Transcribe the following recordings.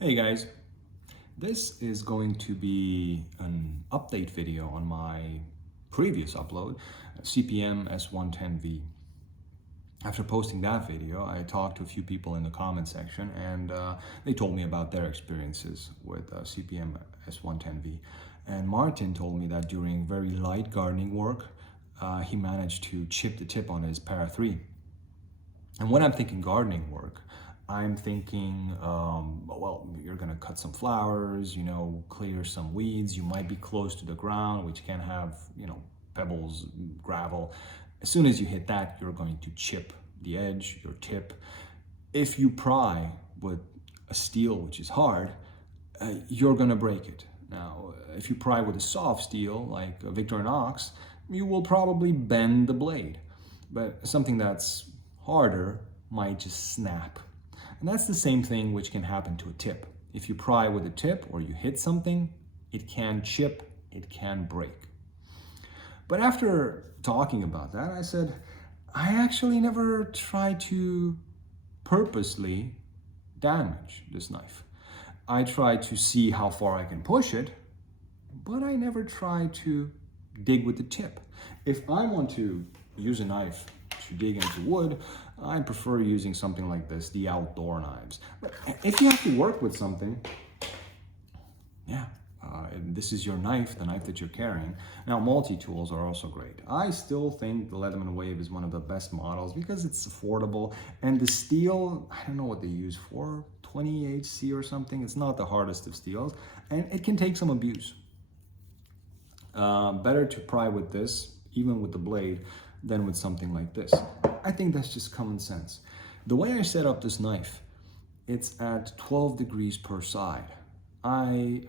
Hey guys, this is going to be an update video on my previous upload, CPM S110V. After posting that video, I talked to a few people in the comment section and they told me about their experiences with CPM S110V. And Martin told me that during very light gardening work, he managed to chip the tip on his Para 3. And when I'm thinking gardening work, I'm thinking, well, you're gonna cut some flowers, clear some weeds. You might be close to the ground, which can have, pebbles, gravel. As soon as you hit that, you're going to chip the edge, your tip. If you pry with a steel, which is hard, you're gonna break it. Now, if you pry with a soft steel, like a Victorinox, you will probably bend the blade. But something that's harder might just snap. And that's the same thing which can happen to a tip. If you pry with a tip or you hit something, it can chip, it can break. But after talking about that, I said, I actually never try to purposely damage this knife. I try to see how far I can push it, but I never try to dig with the tip. If I want to use a knife to dig into wood, I prefer using something like this, the outdoor knives. But if you have to work with something, this is your knife, the knife that you're carrying. Now, multi-tools are also great. I still think the Leatherman Wave is one of the best models because it's affordable, and the steel, I don't know what they use for, 20 HC or something. It's not the hardest of steels, and it can take some abuse. Better to pry with this, even with the blade, than with something like this. I think that's just common sense. The way I set up this knife, it's at 12 degrees per side. I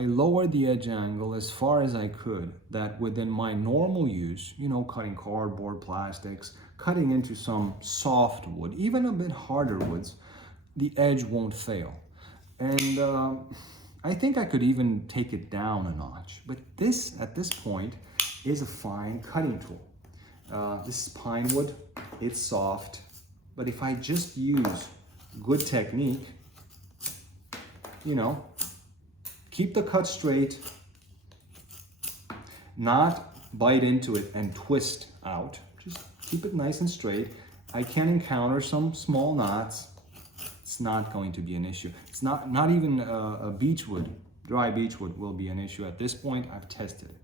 lowered the edge angle as far as I could, that within my normal use, cutting cardboard, plastics, cutting into some soft wood, even a bit harder woods, the edge won't fail. And I think I could even take it down a notch. But this, at this point, is a fine cutting tool. This is pine wood, it's soft, but if I just use good technique, keep the cut straight, not bite into it and twist out, just keep it nice and straight. I can encounter some small knots. It's not going to be an issue. It's not even a beechwood, dry beechwood will be an issue. At this point, I've tested it.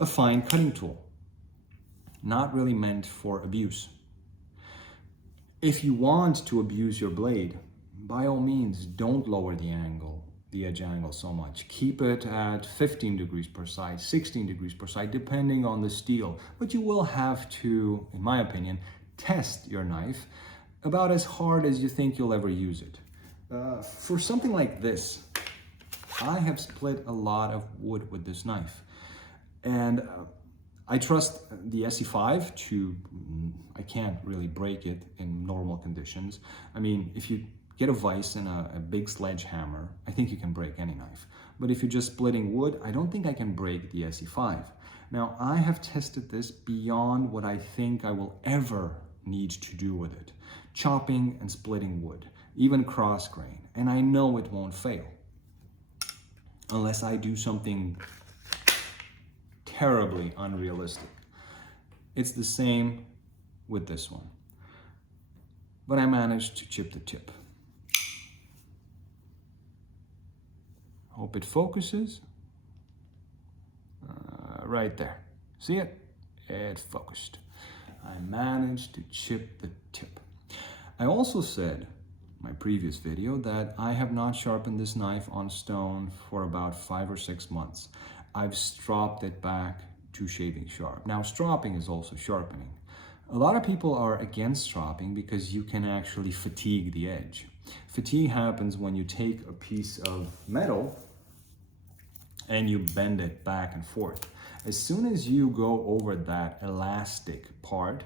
A fine cutting tool. Not really meant for abuse. If you want to abuse your blade, by all means, don't lower the edge angle so much. Keep it at 15 degrees per side, 16 degrees per side, depending on the steel. But you will have to, in my opinion, test your knife about as hard as you think you'll ever use it. For something like this, I have split a lot of wood with this knife. And I trust the SE5 I can't really break it in normal conditions. I mean, if you get a vise and a big sledgehammer, I think you can break any knife. But if you're just splitting wood, I don't think I can break the SE5. Now, I have tested this beyond what I think I will ever need to do with it. Chopping and splitting wood, even cross grain, and I know it won't fail. Unless I do something terribly unrealistic. It's the same with this one. But I managed to chip the tip. Hope it focuses. Right there. See it? It focused. I managed to chip the tip. I also said in my previous video that I have not sharpened this knife on stone for about 5 or 6 months. I've stropped it back to shaving sharp. Now, stropping is also sharpening. A lot of people are against stropping because you can actually fatigue the edge. Fatigue happens when you take a piece of metal and you bend it back and forth. As soon as you go over that elastic part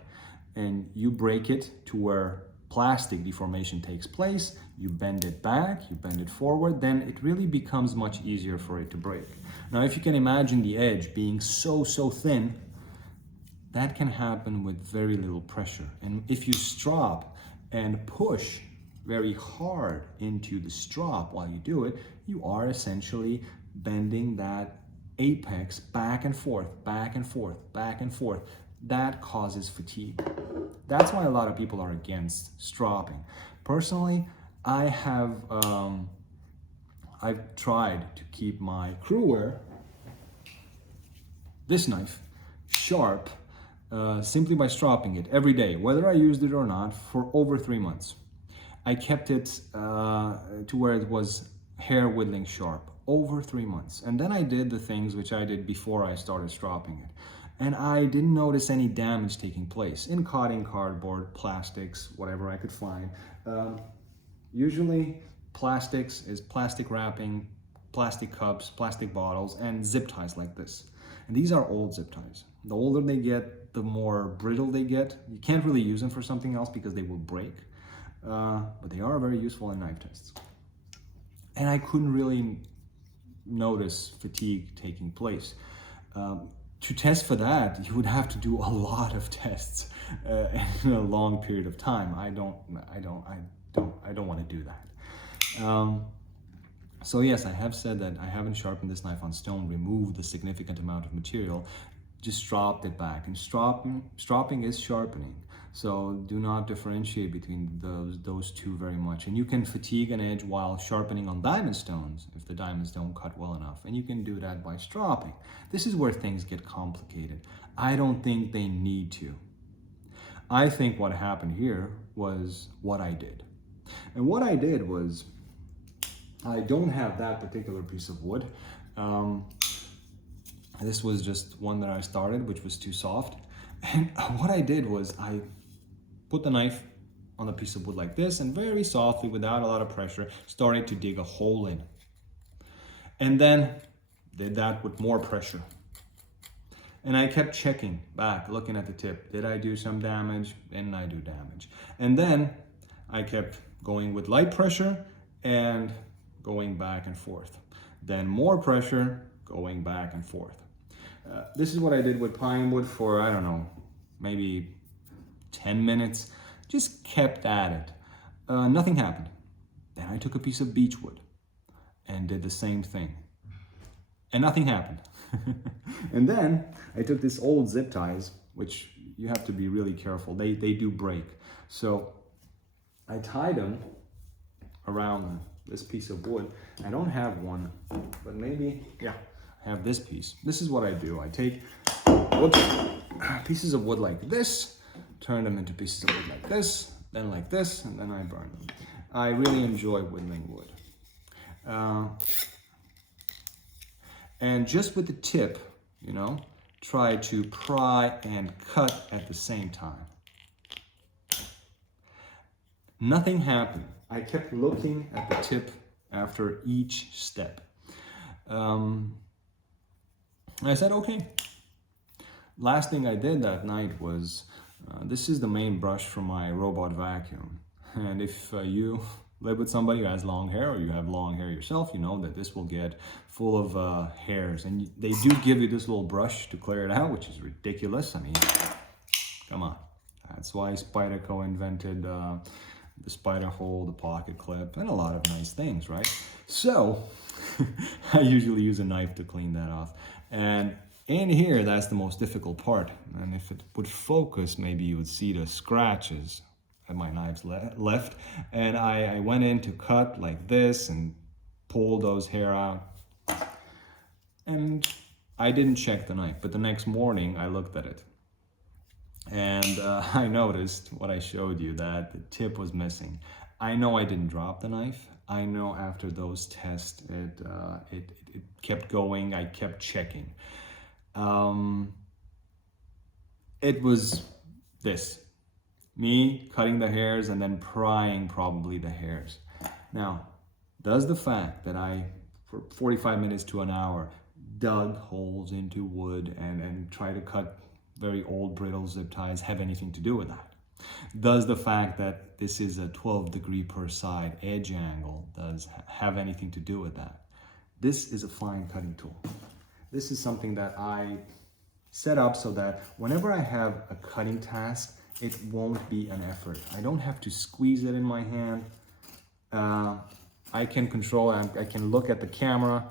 and you break it to where plastic deformation takes place, you bend it back, you bend it forward, then it really becomes much easier for it to break. Now, if you can imagine the edge being so thin, that can happen with very little pressure. And if you strop and push very hard into the strop while you do it, you are essentially bending that apex back and forth, back and forth, back and forth. That causes fatigue. That's why a lot of people are against stropping. Personally, I've tried to keep my crewware, this knife, sharp simply by stropping it every day, whether I used it or not, for over 3 months. I kept it to where it was hair whittling sharp over 3 months. And then I did the things which I did before I started stropping it. And I didn't notice any damage taking place in cutting cardboard, plastics, whatever I could find. Usually plastics is plastic wrapping, plastic cups, plastic bottles, and zip ties like this. And these are old zip ties. The older they get, the more brittle they get. You can't really use them for something else because they will break. But they are very useful in knife tests. And I couldn't really notice fatigue taking place. To test for that, you would have to do a lot of tests in a long period of time. I don't want to do that. So yes, I have said that I haven't sharpened this knife on stone, removed a significant amount of material, just stropped it back. And stropping is sharpening. So do not differentiate between those two very much. And you can fatigue an edge while sharpening on diamond stones if the diamonds don't cut well enough. And you can do that by stropping. This is where things get complicated. I don't think they need to. I think what happened here was what I did. And what I did was, I don't have that particular piece of wood. This was just one that I started, which was too soft. And what I did was I put the knife on a piece of wood like this and very softly, without a lot of pressure, started to dig a hole in. And then did that with more pressure. And I kept checking back, looking at the tip. Did I do some damage? Didn't I do damage? And then I kept going with light pressure and going back and forth. Then more pressure, going back and forth. This is what I did with pine wood for, I don't know, maybe 10 minutes. Just kept at it. Nothing happened. Then I took a piece of beech wood and did the same thing. And nothing happened. And then I took this old zip ties, which you have to be really careful. They do break. So I tied them around this piece of wood. I don't have one, but maybe, yeah, I have this piece. This is what I do. I take pieces of wood like this, turn them into pieces of wood like this, and then I burn them. I really enjoy whittling wood. And just with the tip, you know, try to pry and cut at the same time. Nothing happened. I kept looking at the tip after each step. I said, okay. Last thing I did that night was, this is the main brush for my robot vacuum. And if you live with somebody who has long hair, or you have long hair yourself, you know that this will get full of hairs. And they do give you this little brush to clear it out, which is ridiculous. I mean, come on. That's why Spyderco invented the spider hole, the pocket clip, and a lot of nice things, right? So I usually use a knife to clean that off. And in here, that's the most difficult part. And if it would focus, maybe you would see the scratches at my knives left. And I went in to cut like this and pull those hair out. And I didn't check the knife, but the next morning I looked at it. And I noticed what I showed you, that the tip was missing. I know I didn't drop the knife. I know after those tests, it kept going. I kept checking. It was this. Me cutting the hairs and then prying probably the hairs. Now, does the fact that I, for 45 minutes to an hour, dug holes into wood and tried to cut very old brittle zip ties have anything to do with that? Does the fact that this is a 12 degree per side edge angle does have anything to do with that? This is a fine cutting tool. This is something that I set up so that whenever I have a cutting task, it won't be an effort. I don't have to squeeze it in my hand. I can control it. I can look at the camera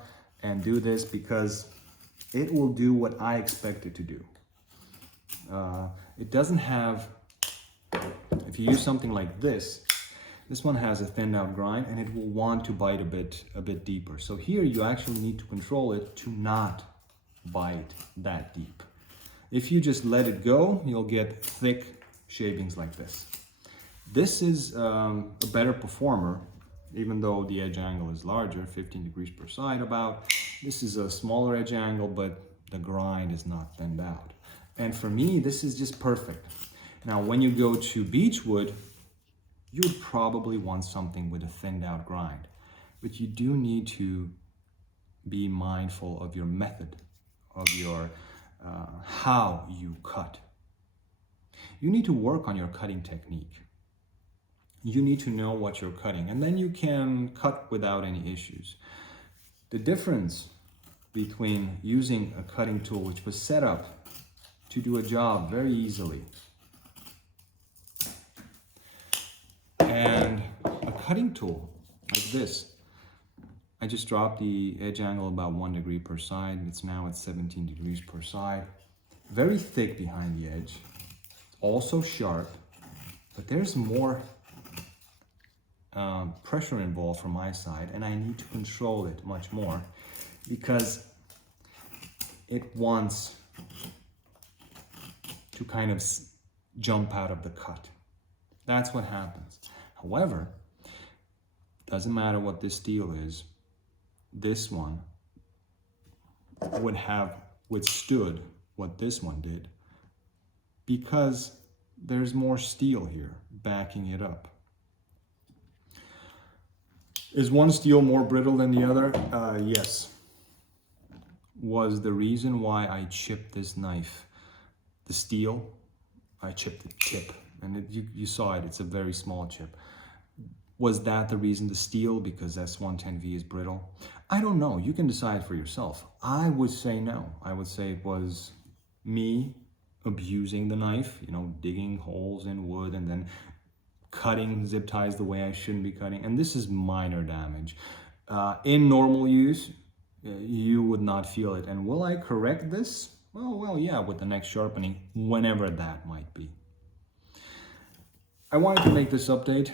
and do this because it will do what I expect it to do. It doesn't have, if you use something like this one has a thinned out grind and it will want to bite a bit deeper. So here you actually need to control it to not bite that deep. If you just let it go, you'll get thick shavings like this. This is a better performer, even though the edge angle is larger, 15 degrees per side about. This is a smaller edge angle, but the grind is not thinned out. And for me, this is just perfect. Now, when you go to beechwood, you would probably want something with a thinned out grind, but you do need to be mindful of your method, of your how you cut. You need to work on your cutting technique. You need to know what you're cutting, and then you can cut without any issues. The difference between using a cutting tool which was set up to do a job very easily and a cutting tool like this. I just dropped the edge angle about 1 degree per side. It's now at 17 degrees per side. Very thick behind the edge, also sharp, but there's more pressure involved from my side, and I need to control it much more because it wants to kind of jump out of the cut. That's what happens. However, doesn't matter what this steel is, this one would have withstood what this one did because there's more steel here backing it up. Is one steel more brittle than the other? Yes. Was the reason why I chipped this knife the steel? I chipped the tip, and you saw it, it's a very small chip. Was that the reason, the steel, because S110V is brittle? I don't know, you can decide for yourself. I would say no. I would say it was me abusing the knife, you know, digging holes in wood and then cutting zip ties the way I shouldn't be cutting. And this is minor damage. In normal use, you would not feel it. And will I correct this? Well, yeah, with the next sharpening, whenever that might be. I wanted to make this update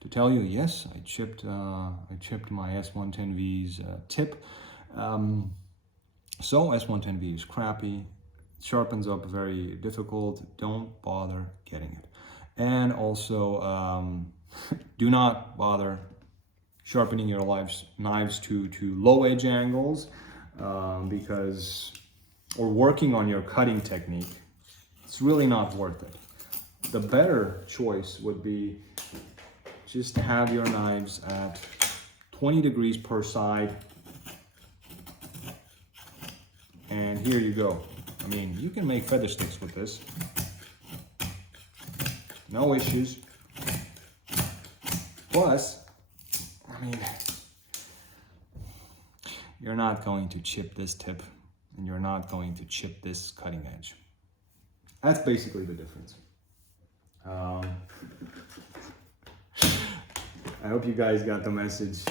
to tell you, yes, I chipped my S110V's tip. So S110V is crappy, sharpens up very difficult. Don't bother getting it. And also, do not bother sharpening your knives to low edge angles because, or working on your cutting technique. It's really not worth it. The better choice would be just have your knives at 20 degrees per side. And here you go. I mean, you can make feather sticks with this. No issues. Plus, I mean, you're not going to chip this tip and you're not going to chip this cutting edge. That's basically the difference. I hope you guys got the message.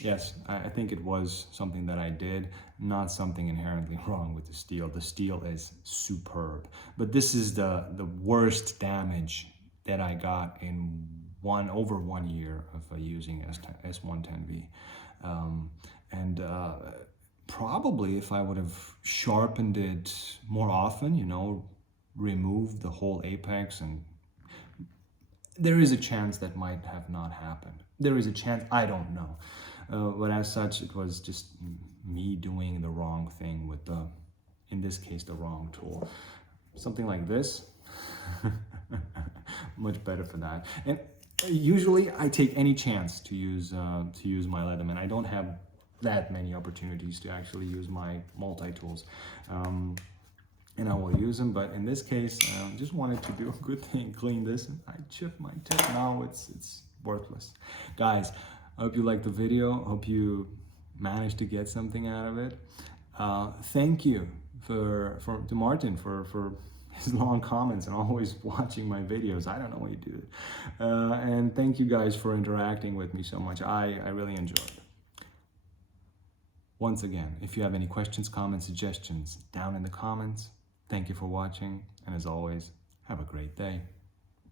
Yes, I think it was something that I did, not something inherently wrong with the steel. The steel is superb, but this is the worst damage that I got in over 1 year of using S110V. Probably if I would have sharpened it more often, you know, removed the whole apex, and there is a chance that might have not happened. There is a chance, I don't know. But as such, it was just me doing the wrong thing with in this case, the wrong tool. Something like this, much better for that. And usually I take any chance to use my Leatherman. I don't have that many opportunities to actually use my multi-tools. And I will use them, but in this case, just wanted to do a good thing, clean this. I chipped my tip, now it's worthless. Guys, I hope you liked the video. Hope you managed to get something out of it. Thank you to Martin for his long comments and always watching my videos. I don't know why you do it. And thank you guys for interacting with me so much. I really enjoyed it. Once again, if you have any questions, comments, suggestions, down in the comments. Thank you for watching, and as always, have a great day.